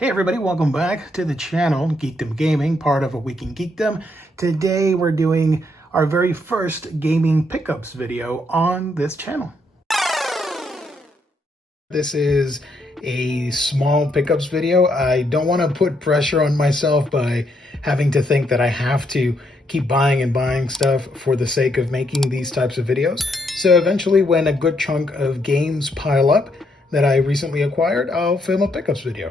Hey everybody, welcome back to the channel, Geekdom Gaming, part of A Week in Geekdom. Today we're doing our very first gaming pickups video on this channel. This is a small pickups video. I don't want to put pressure on myself by having to think that I have to keep buying and buying stuff for the sake of making these types of videos. So eventually, when a good chunk of games pile up that I recently acquired, I'll film a pickups video.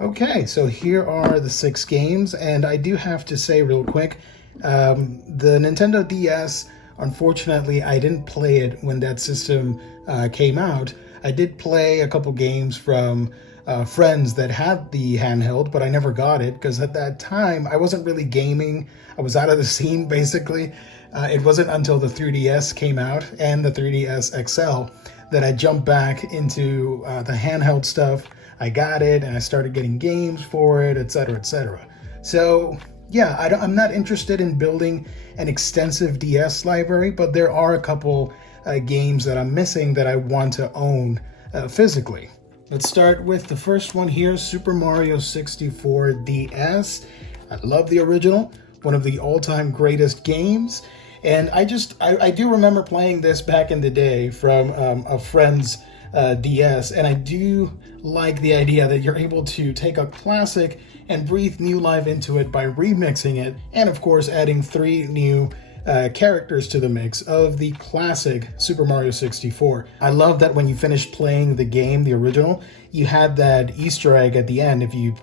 Okay, so here are the 6 games, and I do have to say real quick, the Nintendo DS, unfortunately, I didn't play it when that system came out. I did play a couple games from friends that had the handheld, but I never got it because at that time, I wasn't really gaming. I was out of the scene, basically. It wasn't until the 3DS came out and the 3DS XL that I jumped back into the handheld stuff. I got it and I started getting games for it, etc., etc. So yeah, I'm not interested in building an extensive DS library, but there are a couple games that I'm missing that I want to own physically. Let's start with the first one here, Super Mario 64 DS. I love the original, one of the all-time greatest games. And I do remember playing this back in the day from a friend's DS, and I do like the idea that you're able to take a classic and breathe new life into it by remixing it, and of course adding 3 new characters to the mix of the classic Super Mario 64. I love that when you finished playing the game, the original, you had that Easter egg at the end. If you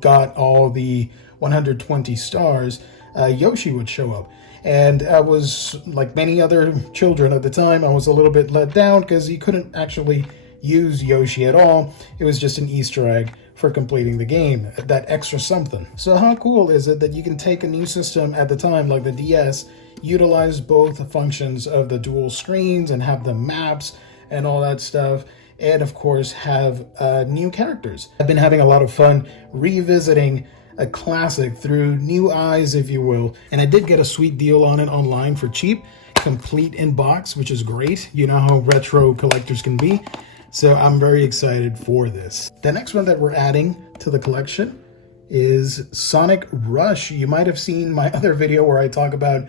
got all the 120 stars, Yoshi would show up. And I was, like many other children at the time, I was a little bit let down because you couldn't actually use Yoshi at all. It was just an Easter egg for completing the game, that extra something. So how cool is it that you can take a new system at the time, like the DS, utilize both functions of the dual screens and have the maps and all that stuff, and of course have new characters. I've been having a lot of fun revisiting a classic through new eyes, if you will. And I did get a sweet deal on it online for cheap, complete in box, which is great. You know how retro collectors can be. So I'm very excited for this. The next one that we're adding to the collection is Sonic Rush. You might have seen my other video where I talk about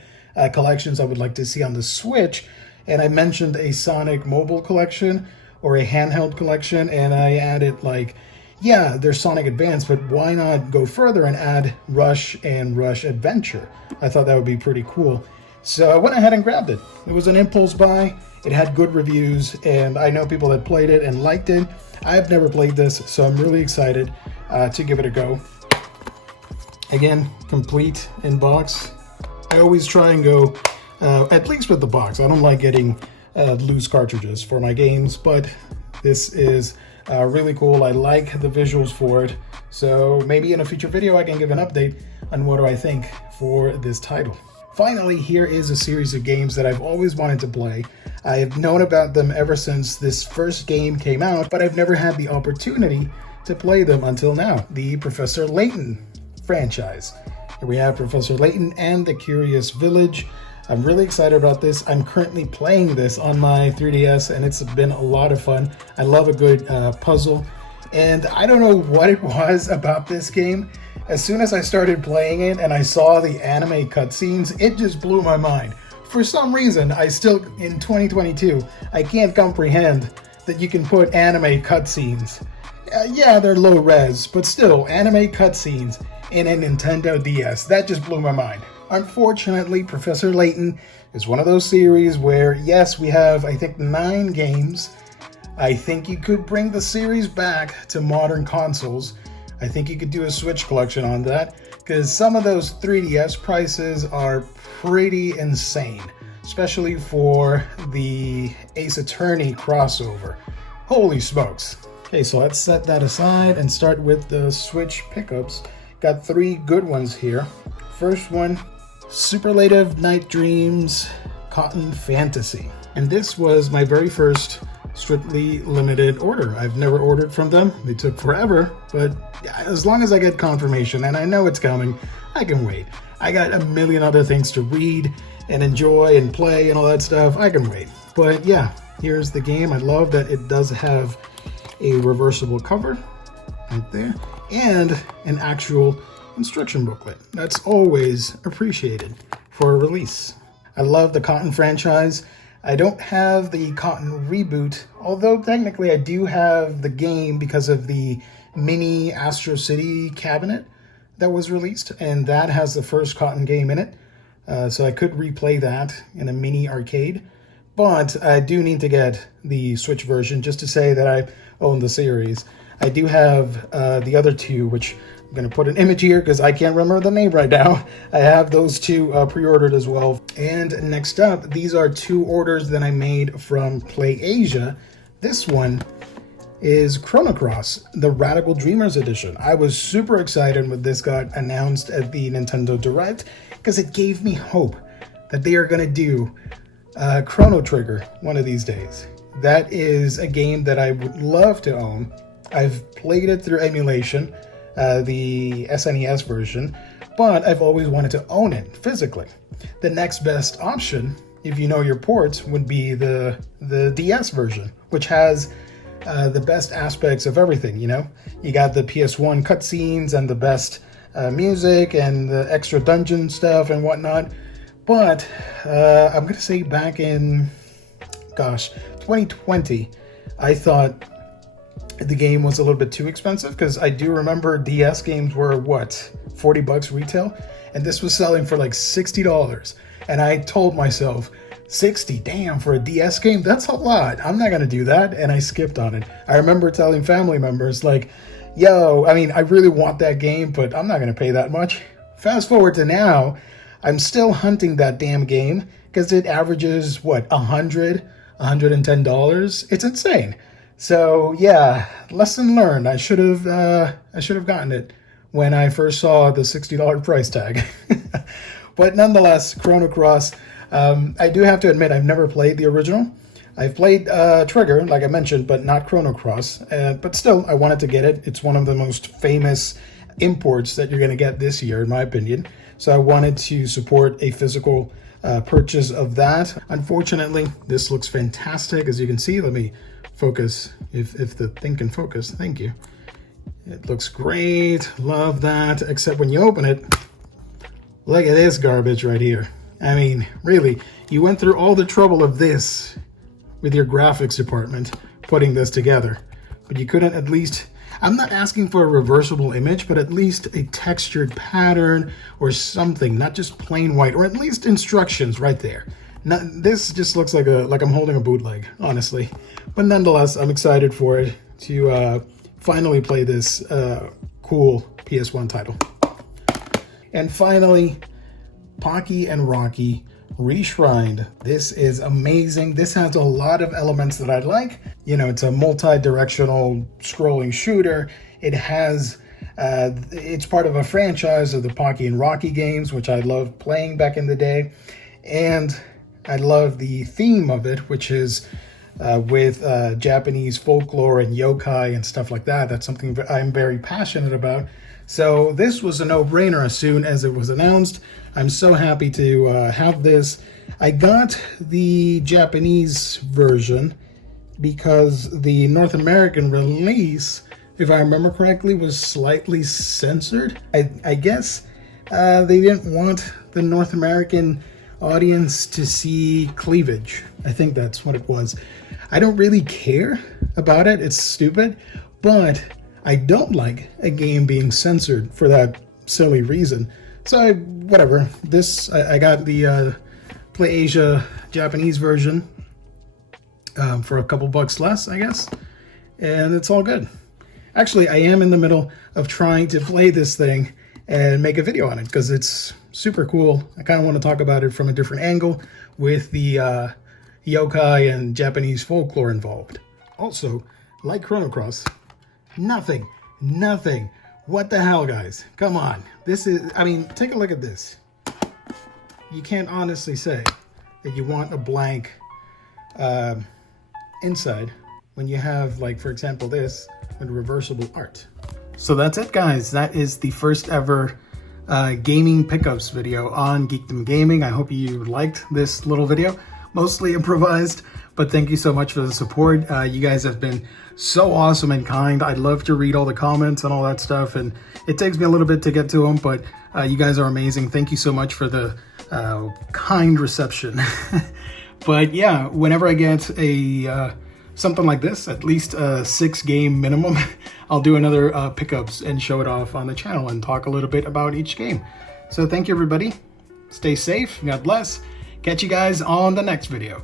collections I would like to see on the Switch. And I mentioned a Sonic mobile collection or a handheld collection, and I added like, yeah, there's Sonic Advance, but why not go further and add Rush and Rush Adventure? I thought that would be pretty cool. So I went ahead and grabbed it. It was an impulse buy. It had good reviews, and I know people that played it and liked it. I've never played this, so I'm really excited to give it a go. Again, complete in box. I always try and go at least with the box. I don't like getting loose cartridges for my games, but this is really cool. I like the visuals for it. So maybe in a future video I can give an update on what do I think for this title. Finally, here is a series of games that I've always wanted to play. I have known about them ever since this first game came out, but I've never had the opportunity to play them until now. The Professor Layton franchise. Here we have Professor Layton and the Curious Village. I'm really excited about this. I'm currently playing this on my 3DS, and it's been a lot of fun. I love a good puzzle, and I don't know what it was about this game. As soon as I started playing it and I saw the anime cutscenes, it just blew my mind. For some reason, I still, in 2022, I can't comprehend that you can put anime cutscenes. Yeah, they're low res, but still, anime cutscenes in a Nintendo DS. That just blew my mind. Unfortunately, Professor Layton is one of those series where, yes, we have, I think, 9 games. I think you could bring the series back to modern consoles. I think you could do a Switch collection on that, because some of those 3DS prices are pretty insane, especially for the Ace Attorney crossover. Holy smokes. Okay, so let's set that aside and start with the Switch pickups. Got 3 good ones here. First one, Superlative Night Dreams Cotton Fantasy. And this was my very first strictly limited order. I've never ordered from them. They took forever, but as long as I get confirmation and I know it's coming, I can wait. I got a million other things to read and enjoy and play and all that stuff. I can wait. But yeah, here's the game. I love that it does have a reversible cover right there. and an actual instruction booklet. That's always appreciated for a release. I love the Cotton franchise. I don't have the Cotton reboot, although technically I do have the game because of the mini Astro City cabinet that was released, and that has the first Cotton game in it. So I could replay that in a mini arcade, but I do need to get the Switch version just to say that I own the series. I do have the other two, which I'm going to put an image here because I can't remember the name right now. I have those two pre-ordered as well. And next up, these are two orders that I made from Play Asia. This one is Chrono Cross, the Radical Dreamers edition. I was super excited when this got announced at the Nintendo Direct because it gave me hope that they are going to do Chrono Trigger one of these days. That is a game that I would love to own. I've played it through emulation, the SNES version, but I've always wanted to own it physically. The next best option, if you know your ports, would be the DS version, which has the best aspects of everything, you know? You got the PS1 cutscenes and the best music and the extra dungeon stuff and whatnot. But I'm going to say back in, 2020, I thought the game was a little bit too expensive because I do remember DS games were, what, $40 retail? And this was selling for like $60. And I told myself, 60, damn, for a DS game? That's a lot. I'm not going to do that. And I skipped on it. I remember telling family members like, yo, I mean, I really want that game, but I'm not going to pay that much. Fast forward to now, I'm still hunting that damn game because it averages, what, $110? It's insane. So yeah, lesson learned. I should have gotten it when I first saw the $60 price tag. But nonetheless, Chrono Cross. I do have to admit I've never played the original. I've played Trigger, like I mentioned, but not Chrono Cross. But still, I wanted to get it. It's one of the most famous imports that you're going to get this year, in my opinion. So I wanted to support a physical purchase of that. Unfortunately, this looks fantastic. As you can see, let me focus, if the thing can focus. Thank you. It looks great. Love that. Except when you open it, look at this garbage right here. I mean, really, you went through all the trouble of this with your graphics department putting this together, but you couldn't at least, I'm not asking for a reversible image, but at least a textured pattern or something, not just plain white, or at least instructions right there. Now, this just looks like I'm holding a bootleg, honestly. But nonetheless, I'm excited for it to finally play this cool PS1 title. And finally, Pocky and Rocky Reshrined. This is amazing. This has a lot of elements that I like. You know, it's a multi-directional scrolling shooter. It has, it's part of a franchise of the Pocky and Rocky games, which I loved playing back in the day. And I love the theme of it, which is with Japanese folklore and yokai and stuff like that. That's something that I'm very passionate about. So this was a no-brainer as soon as it was announced. I'm so happy to have this. I got the Japanese version because the North American release, if I remember correctly, was slightly censored. I guess they didn't want the North American audience to see cleavage. I think that's what it was. I don't really care about it. It's stupid, but I don't like a game being censored for that silly reason. So whatever. This, I got the Play Asia Japanese version for a couple bucks less, I guess. And it's all good. Actually, I am in the middle of trying to play this thing and make a video on it because it's super cool. I kind of want to talk about it from a different angle with the yokai and Japanese folklore involved. Also, like Chrono Cross, nothing. What the hell, guys? Come on. This is, I mean, take a look at this. You can't honestly say that you want a blank inside when you have, like, for example, this with reversible art. So that's it, guys. That is the first ever gaming pickups video on Geekdom Gaming. I hope you liked this little video. Mostly improvised, But thank you so much for the support. You guys have been so awesome and kind. I love to read all the comments and all that stuff, and it takes me a little bit to get to them, but you guys are amazing. Thank you so much for the kind reception. But yeah, whenever I get a something like this, at least a 6-game minimum, I'll do another pickups and show it off on the channel and talk a little bit about each game. So thank you, everybody. Stay safe. God bless. Catch you guys on the next video.